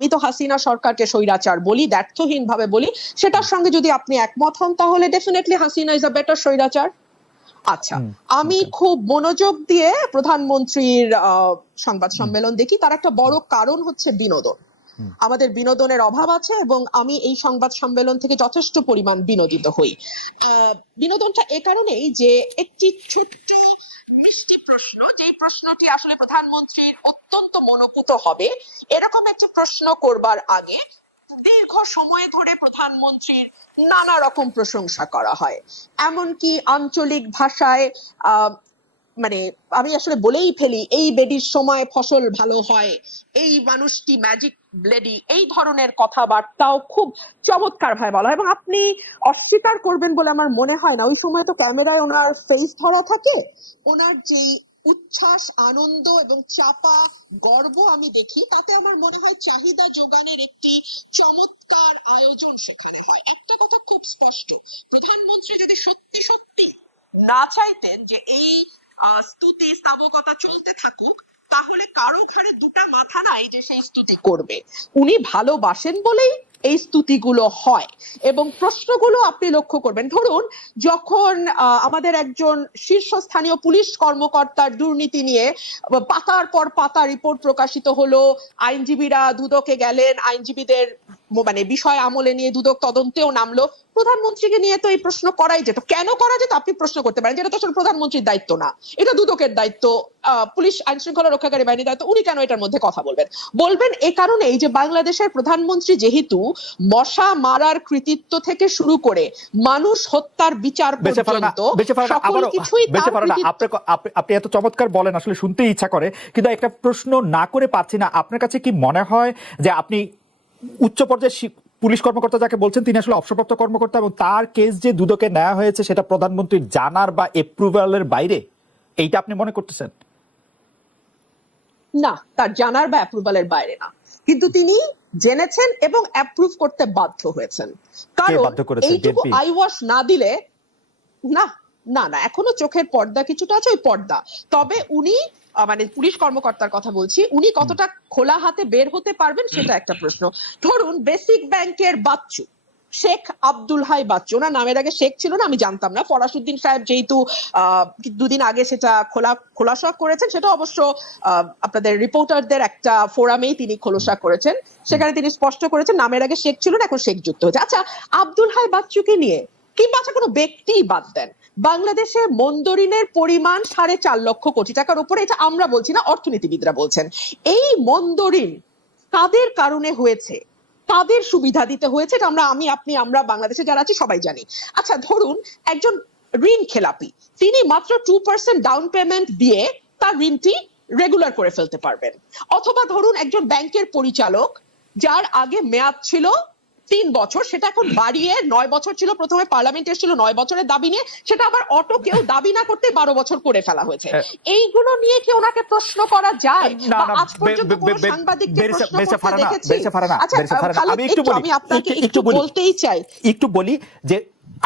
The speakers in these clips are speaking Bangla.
আমি তো হাসিনা সরকারকে স্বৈরাচার বলি, দ্ব্যর্থহীন ভাবে বলি, সেটার সঙ্গে যদি আপনি একমত হন তাহলে definitely Hasina is a better স্বৈরাচার। আচ্ছা, আমি খুব মনোযোগ দিয়ে প্রধানমন্ত্রীর সংবাদ সম্মেলন দেখি, তার একটা বড় কারণ হচ্ছে বিনোদন। আমাদের বিনোদনের অভাব আছে এবং আমি এই সংবাদ সম্মেলন থেকে যথেষ্ট পরিমাণ বিনোদিত হই। বিনোদনটা এ কারণেই যে একটি ছোট্ট মিষ্টি প্রশ্ন, যে প্রশ্নটি আসলে প্রধানমন্ত্রীর অত্যন্ত মনোপুত হবে, এরকম একটি প্রশ্ন করবার আগে দীর্ঘ সময় ধরে প্রধানমন্ত্রীর নানা রকম প্রশংসা করা হয়, এমনকি আঞ্চলিক ভাষায় মানে আমি আসলে বলেই ফেলি, এই বেডির সময় ফসল ভালো হয়, এই মানুষটি ম্যাজিক লেডি, এই ধরনের কথাবার্তাও খুব চমৎকার ভাবে বলা হয়। এবং আপনি অস্বীকার করবেন বলে আমার মনে হয় না, ওই সময় তো ক্যামেরায় ওনার ফেস ধরা থাকে, ওনার যেই উচ্ছ্বাস, আনন্দ এবং চাপা গর্ব আমি দেখি, তাতে আমার মনে হয় চাহিদা যোগানের একটি চমৎকার আয়োজন সেখানে হয়। একটা কথা খুব স্পষ্ট, প্রধানমন্ত্রী যদি সত্যি সত্যি না চাইতেন যে এই স্তুতি স্তাবকতা চলতে থাকুক, তাহলে কারো ঘাড়ে দুটা মাথা নাই যে সেই স্তুতি করবে। উনি ভালোবাসেন বলেই এই স্তুতিগুলো হয়। এবং প্রশ্নগুলো আপনি লক্ষ্য করবেন, ধরুন যখন আমাদের একজন শীর্ষস্থানীয় পুলিশ কর্মকর্তার দুর্নীতি নিয়ে পাতার পর পাতা রিপোর্ট প্রকাশিত হলো, আইনজীবীরা দুদকে গেলেন, আইনজীবীদের মানে বিষয় আমলে নিয়ে দুদক তদন্তেও নামলো, প্রধানমন্ত্রীকে নিয়ে তো এই প্রশ্ন করাই যেত। কেন করা যেত আপনি প্রশ্ন করতে পারেন, যেটা তো আসলে প্রধানমন্ত্রীর দায়িত্ব না, এটা দুদকের দায়িত্ব, পুলিশ আইন শৃঙ্খলা রক্ষাকারী বাহিনীর দায়িত্ব, উনি কেন এটার মধ্যে কথা বলবেন? এ কারণেই যে বাংলাদেশের প্রধানমন্ত্রী যেহেতু মশা মারার কৃতিত্ব থেকে শুরু করে মানুষ হত্যার বিচার পর্যন্ত সকল কিছুই আপনি এত চমৎকার বলেন, আসলে শুনতে ইচ্ছা করে, কিন্তু একটা প্রশ্ন না করে পাচ্ছি না। আপনার কাছে কি মনে হয় যে আপনি উচ্চ পর্যায়ে পুলিশ কর্মকর্তা যাকে বলছেন তিনি আসলে অবসরপ্রাপ্ত কর্মকর্তা, এবং তার কেস যে দুদকে নেওয়া হয়েছে সেটা প্রধানমন্ত্রীর জানার বা এপ্রুভালের বাইরে, এইটা আপনি মনে করতেছেন? না, তার জানার বা অ্যাপ্রুভালের বাইরে না, কিন্তু তিনি জেনেছেন এবং অ্যাপ্রুভ করতে বাধ্য হয়েছেন। কারণ এইটুকু আইওয়াশ না দিলে না না না এখনো চোখের পর্দা কিছুটা আছে, ওই পর্দা। তবে উনি মানে পুলিশ কর্মকর্তার কথা বলছি, উনি কতটা খোলা হাতে বের হতে পারবেন সেটা একটা প্রশ্ন। ধরুন বেসিক ব্যাংকের বাচ্চু শেখ আব্দুল হাই বাচ্চু, ওনার নামের আগে শেখ ছিল না, আমি জানতাম না, ফরাসউদ্দিন সাহেব যেহেতু দুদিন আগে সেটা খোলাসা করেছেন, সেটা অবশ্য আপনাদের রিপোর্টারদের একটা ফোরামেই তিনি খোলাসা করেছেন, সেখানে তিনি স্পষ্ট করেছেন নামের আগে শেখ ছিল না, এখন শেখ যুক্ত হয়েছে। আচ্ছা, আব্দুল হাই বাচ্চুকে নিয়ে কিংবা আচ্ছা কোনো ব্যক্তি বাদ দেন, বাংলাদেশে মন্দরিনের পরিমাণ 4.5 লক্ষ কোটি টাকার উপরে, এটা আমরা বলছি না, অর্থনীতিবিদরা বলছেন। এই মন্দরিন কাদের কারণে হয়েছে, তাদের সুবিধা দিতে হয়েছে, এটা আমরা বাংলাদেশে যারা আছি সবাই জানি। আচ্ছা, ধরুন একজন ঋণ খেলাপি, তিনি মাত্র 2% ডাউন পেমেন্ট দিয়ে তার ঋণটি রেগুলার করে ফেলতে পারবেন। অথবা ধরুন একজন ব্যাংকের পরিচালক, যার আগে মেয়াদ ছিল 3 বছর, সেটা এখন বাড়িয়ে 9 বছর ছিল, প্রথমে পার্লামেন্ট এসেছিল 9 বছরের দাবি নিয়ে, সেটা আবার অটো কেউ দাবি না করতে 12 বছর করে ফেলা হয়েছে। এইগুলো নিয়ে কি ওনাকে প্রশ্ন করা যায়? আজ পর্যন্ত কোনো সাংবাদিককে প্রশ্ন করতে দেখেছি? আচ্ছা, আমি আপনাকে একটু বলতেই চাই, একটু বলি যে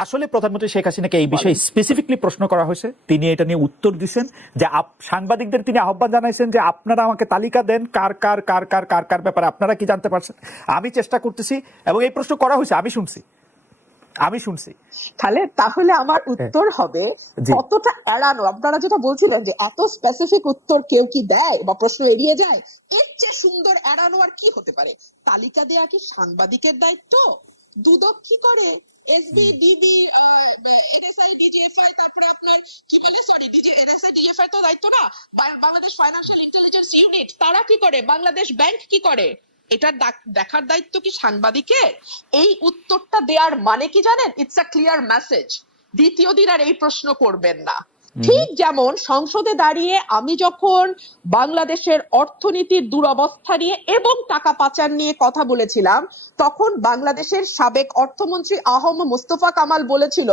আসলে প্রধানমন্ত্রী শেখ হাসিনাকে এই বিষয়ে স্পেসিফিকলি প্রশ্ন করা হয়েছে, তিনি এটা নিয়ে উত্তর দিচ্ছেন যে সাংবাদিকদের তিনি আহ্বান জানাইছেন যে আপনারা আমাকে তালিকা দেন কার কার কার কার কার কার ব্যাপারে আপনারা কি জানতে পারছেন, আমি চেষ্টা করতেছি, এবং এই প্রশ্ন করা হয়েছে, আমি শুনছি। তাহলে আমার উত্তর হবে কতটা এড়ানো। আপনারা যেটা বলছিলেন যে এত স্পেসিফিক উত্তর কেউ কি দেয় বা প্রশ্ন এড়িয়ে যায়, এর চেয়ে সুন্দর এড়ানো আর কি হতে পারে? তালিকা দেয়া কি সাংবাদিকের দায়িত্ব? দুদক কি করে? এসবি, ডিবি, এনএসআই, ডিজিএফআই, তারপরে আপনার কি বলে, সরি, এনএসআই, ডিজিএফআই তো দায়িত্ব না, বাংলাদেশ ফাইন্যান্সিয়াল ইন্টেলিজেন্স ইউনিট তারা কি করে, বাংলাদেশ ব্যাংক কি করে, এটা দেখার দায়িত্ব কি সাংবাদিকের? এই উত্তরটা দেওয়ার মানে কি জানেন? ইটস আ ক্লিয়ার মেসেজ, দ্বিতীয় দিন আর এই প্রশ্ন করবেন না। ঠিক যেমন সংসদে দাঁড়িয়ে আমি যখন বাংলাদেশের অর্থনীতির দুরবস্থা নিয়ে এবং টাকা পাচার নিয়ে কথা বলেছিলাম, তখন বাংলাদেশের সাবেক অর্থমন্ত্রী আহম মুস্তফা কামাল বলেছিল,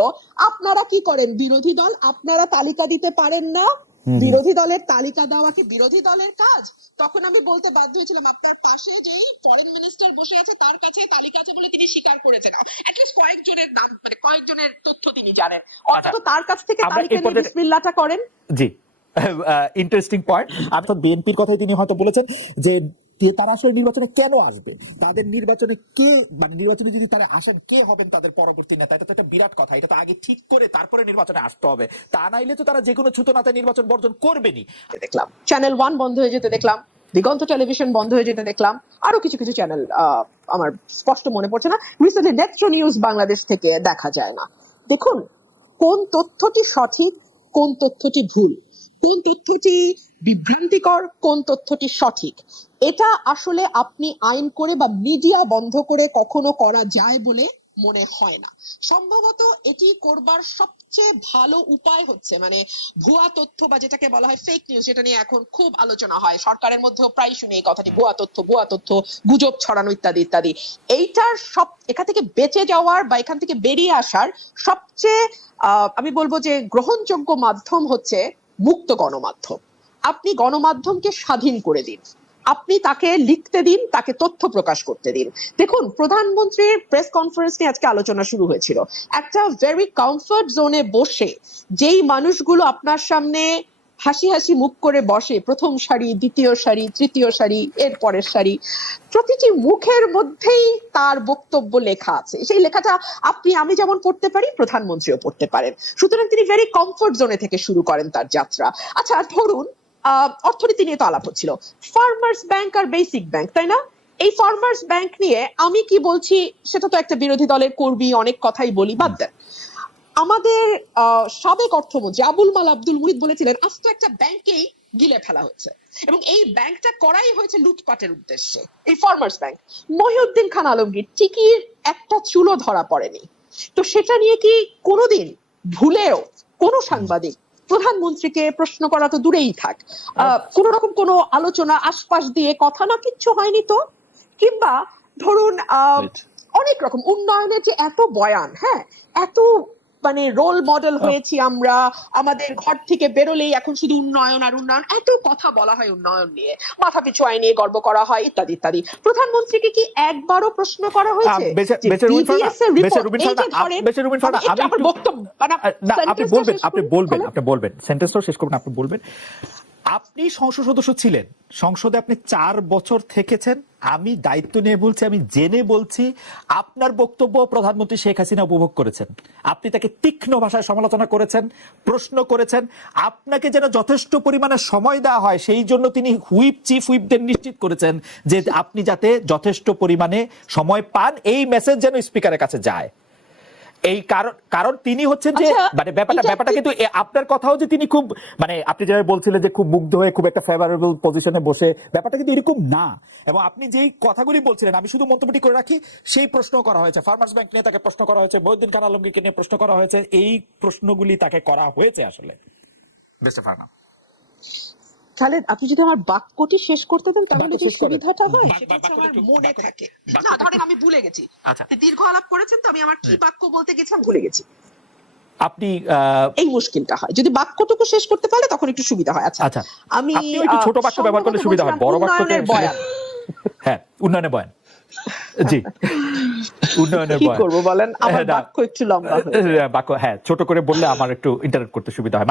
আপনারা কি করেন বিরোধী দল, আপনারা তালিকা দিতে পারেন না, বিরোধী দলের তালিকা দেওয়া কি বিরোধী দলের কাজ? তখন আমি বলতে বাধ্য হয়েছিলাম, আপনার পাশে যেই ফরেন মিনিস্টার বসে আছে তার কাছে তালিকা আছে বলে তিনি স্বীকার করেছেন, অ্যাটলিস্ট কয়েকজনের নাম, মানে কয়েকজনের তথ্য তিনি জানেন, অথচ তার কাছ থেকে তালিকা নিয়ে বিসমিল্লাহটা করেন। জি, ইন্টারেস্টিং পয়েন্ট। অর্থাৎ বিএনপির কথাই তিনি হয়তো বলেছেন যে তারা আসলে নির্বাচনে কেন আসবে, তাদের নির্বাচনে কে, মানে নির্বাচনে যদি তারা আসেন কে হবেন তাদের পরবর্তী নেতা, এটা তো একটা বিরাট কথা। এটা তো আগে ঠিক করে তারপরে নির্বাচনে আসতে হবে, তা নাইলে তো তারা যে কোনো ছুতো নাতায় নির্বাচন বর্জন করবেনি। দেখলাম চ্যানেল 1 বন্ধ হয়ে যেতে দেখলাম, দিগন্ত টেলিভিশন বন্ধ হয়ে যেতে দেখলাম, আরো কিছু কিছু চ্যানেল আমার স্পষ্ট মনে পড়ছে না, রিসেন্টলি নেত্র নিউজ বাংলাদেশ থেকে দেখা যায় না। দেখুন কোন তথ্যটি সঠিক, কোন তথ্যটি ভুল, কোন তথ্যটি বিভ্রান্তিকর, কোন তথ্যটি সঠিক, এটা আসলে আপনি আইন করে বা মিডিয়া বন্ধ করে কখনো করা যায় বলে মনে হয় না। সম্ভবত এটি করবার সবচেয়ে ভালো উপায় হচ্ছে মানে ভুয়া তথ্য বা যেটাকে বলা হয় ফেক নিউজ, যেটা নিয়ে এখন খুব আলোচনা হয়, সরকারের মধ্যেও প্রায় শুনি এই কথাটি, ভুয়া তথ্য, গুজব ছড়ানো ইত্যাদি ইত্যাদি। এইটার সব এখান থেকে বেঁচে যাওয়ার বা এখান থেকে বেরিয়ে আসার সবচেয়ে আমি বলবো যে গ্রহণযোগ্য মাধ্যম হচ্ছে মুক্ত গণমাধ্যম। আপনি গণমাধ্যমকে স্বাধীন করে দিন, আপনি তাকে লিখতে দিন, তাকে তথ্য প্রকাশ করতে দিন। দেখুন প্রধানমন্ত্রীর প্রেস কনফারেন্স নিয়ে আজকে আলোচনা শুরু হয়েছিল, একটা ভেরি কমফর্ট জোনে বসে যেই মানুষগুলো আপনার সামনে হাসি হাসি মুখ করে বসে, প্রথম সারি, দ্বিতীয় সারি, তৃতীয় সারি, এর পরের সারি, প্রতিটি মুখের মধ্যেই তার বক্তব্য লেখা আছে। সেই লেখাটা আপনি আমি যেমন পড়তে পারি, প্রধানমন্ত্রীও পড়তে পারেন। সুতরাং তিনি ভেরি কমফর্ট জোনে থেকে শুরু করেন তার যাত্রা। আচ্ছা ধরুন অর্থনীতি নিয়ে তো আলাপ হচ্ছিল, ফার্মার্স ব্যাংক আর বেসিক ব্যাংক, তাই না? এই ফার্মার্স ব্যাংক নিয়ে আমি কি বলছি সেটা তো একটা বিরোধী দলের কর্মী, অনেক কথাই বলি, বাদ দেন। আমাদের সাবেক অর্থমন্ত্রী আবুল মাল আব্দুল মুহিত বলেছিলেন আজ তো একটা ব্যাংকেই গিলে ফেলা হচ্ছে এবং এই ব্যাংকটা করাই হয়েছে লুটপাটের উদ্দেশ্যে, এই ফার্মার্স ব্যাংক। মহিউদ্দিন খান আলমগীর টিকির একটা চুলো ধরা পড়েনি, তো সেটা নিয়ে কি কোনোদিন ভুলেও কোনো সাংবাদিক প্রধানমন্ত্রীকে প্রশ্ন করা তো দূরেই থাক, কোন রকম কোনো আলোচনা আশপাশ দিয়ে কথা না কিচ্ছু হয়নি তো? কিংবা ধরুন অনেক রকম উন্নয়নের যে এত বয়ান, হ্যাঁ এত মানে রোল মডেল হয়েছি আমরা, আমাদের ঘর থেকে বেরোলেই এখন শুধু উন্নয়ন আর উন্নয়ন, এত কথা বলা হয় উন্নয়ন নিয়ে, মাথা পিছু আয় নিয়ে গর্ব করা হয় ইত্যাদি ইত্যাদি। প্রধানমন্ত্রীকে কি একবারও প্রশ্ন করা হয়েছে? আপনি বলবেন সেন্টেন্সটা শেষ করবেন, আপনি বলবেন। আপনি সংসদ সদস্য ছিলেন, সংসদে আপনি 4 বছর থেকেছেন, আমি দায়িত্ব নিয়ে বলছি, আমি জেনে বলছি, আপনার বক্তব্য প্রধানমন্ত্রী শেখ হাসিনা উপভোগ করেছেন। আপনি তাকে তীক্ষ্ণ ভাষায় সমালোচনা করেছেন, প্রশ্ন করেছেন, আপনাকে যেন যথেষ্ট পরিমাণে সময় দেওয়া হয় সেই জন্য তিনি চিফ হুইপদের নিশ্চিত করেছেন যে আপনি যাতে যথেষ্ট পরিমাণে সময় পান, এই মেসেজ যেন স্পিকারের কাছে যায়। এই কারণ তিনি হচ্ছেন যে মানে ব্যাপারটা কিন্তু আপনার কথাও যে তিনি খুব মানে আপনি যেভাবে বলছিলেন যে খুব মুগ্ধ হয়ে খুব একটা ফেভারেবল পজিশনে বসে, ব্যাপারটা কিন্তু এরকম না। এবং আপনি যেই কথাগুলি বলছিলেন আমি শুধু মন্তব্যটি করে রাখি, সেই প্রশ্ন করা হয়েছে ফার্মার্স ব্যাংক নিয়ে, তাকে প্রশ্ন করা হয়েছে, মহিউদ্দিন খান আলমগীরকে নিয়ে প্রশ্ন করা হয়েছে, এই প্রশ্নগুলি তাকে করা হয়েছে আসলে। মিস্টার ফারহানা খালেদ, আপনি যদি আমার বাক্যটি শেষ করতে দেন তাহলে যে সুবিধাটা হয় সেটা আমার মনে থাকে। না ধরেন আমি ভুলে গেছি, দীর্ঘ আলাপ করেছেন তো আমি আমার কি বাক্য বলতে গেছিলাম ভুলে গেছি, আপনি এই মুশকিলটা হয়। যদি বাক্যটুকু শেষ করতে পারলে তখন একটু সুবিধা হয়। আচ্ছা আমি একটু ছোট বাক্য ব্যবহার করলে সুবিধা হয়, বড় বাক্যতে বয়ান, হ্যাঁ উন্নয়নের বয়ান, জি উন্নয়নের কি করব বলেন, আমার বাক্য একটু লম্বা হয়, বাক্য হ্যাঁ ছোট করে বললে আমার একটু ইন্টারেক্ট করতে সুবিধা হয়,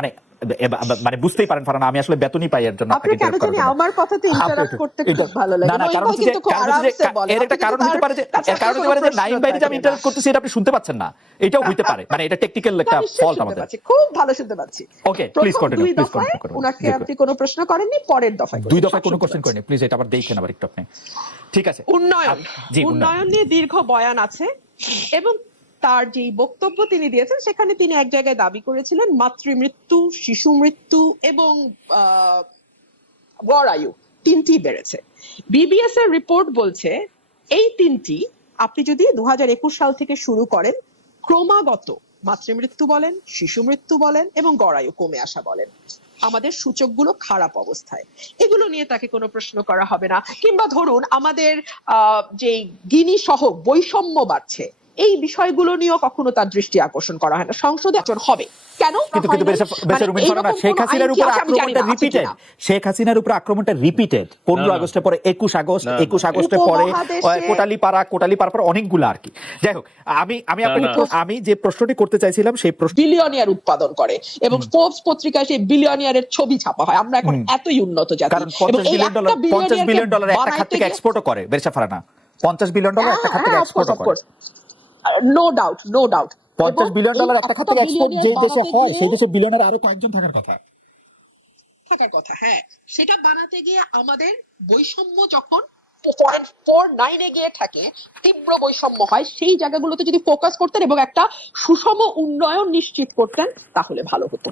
মানে বুঝতেই পারেন ফারহানা আমি আসলে বেতনই পাই এর জন্য আপনাকে কেন জানি আমার কথাতে ইন্টারাক্ট করতে খুব ভালো লাগে। না কারণ হচ্ছে এর একটা কারণ হতে পারে যে নাইম বাইরে যে আমি ইন্টারাক্ট করতেছি এটা আপনি শুনতে পাচ্ছেন না, এটাও হইতে পারে, মানে এটা টেকনিক্যাল একটা ফল্ট আমাদের। খুব ভালো শুনতে পাচ্ছি। Okay please continue, please continue করুন। উনাকে আপনি কোনো প্রশ্ন করেননি, পরের দফায় দুই দফায় কোনো কোশ্চেন করেননি, প্লিজ এটা আবার দেখেন আবার একটু আপনি। ঠিক আছে, উন্নয়ন নিয়ে দীর্ঘ বয়ান আছে এবং তার যে বক্তব্য তিনি দিয়েছেন সেখানে তিনি এক জায়গায় দাবি করেছিলেন মাতৃমৃত্যু, শিশু মৃত্যু এবং গড় আয়ু তিনটি বেড়েছে। বিবিএস এর রিপোর্ট বলছে এই তিনটি আপনি যদি 2021 সাল থেকে শুরু করেন ক্রমাগত মাতৃমৃত্যু বলেন, শিশু মৃত্যু বলেন এবং গড় আয়ু কমে আসা বলেন, আমাদের সূচকগুলো খারাপ অবস্থায়, এগুলো নিয়ে তাকে কোনো প্রশ্ন করা হবে না। কিংবা ধরুন আমাদের যে গিনি সহ বৈষম্য বাড়ছে, এই বিষয়গুলো নিয়েও কখনো তার দৃষ্টি আকর্ষণ করা হয় না। সংসদে আচরণ হবে কেন? কিন্তু রুমিন ফারহানা, শেখ হাসিনার উপর আক্রমণটা রিপিটেড, শেখ হাসিনার উপর আক্রমণটা রিপিটেড 15 আগস্টের পরে 21 আগস্টের পরে কোটালীপাড়া পর অনেকগুলো আর কি। যাই হোক, আমি যে প্রশ্নটি করতে চাইছিলাম সেই প্রশ্ন, বিলিয়নিয়ার উৎপাদন করে এবং ফোর্বস পত্রিকায় সেই বিলিয়নিয়ারের ছবি ছাপা হয়। আমরা এখন এতই উন্নত জাতি, কারণ $50 বিলিয়ন একটা খাত থেকে এক্সপোর্টও করে বেরসা ফারহানা, $50 বিলিয়ন একটা খাত থেকে এক্সপোর্টও করে। No doubt, no doubt. $50 billion একটা খাত থেকে এক্সপোর্ট যে দেশে হয়, সেই দেশে বিলিয়নের আরো কয়েকজন থাকার কথা। হ্যাঁ, সেটা বানাতে গিয়ে আমাদের বৈষম্য যখন 0.49 গিয়ে থাকে, তীব্র বৈষম্য হয়, সেই জায়গাগুলোতে যদি ফোকাস করতেন এবং একটা সুষম উন্নয়ন নিশ্চিত করতেন তাহলে ভালো হতো।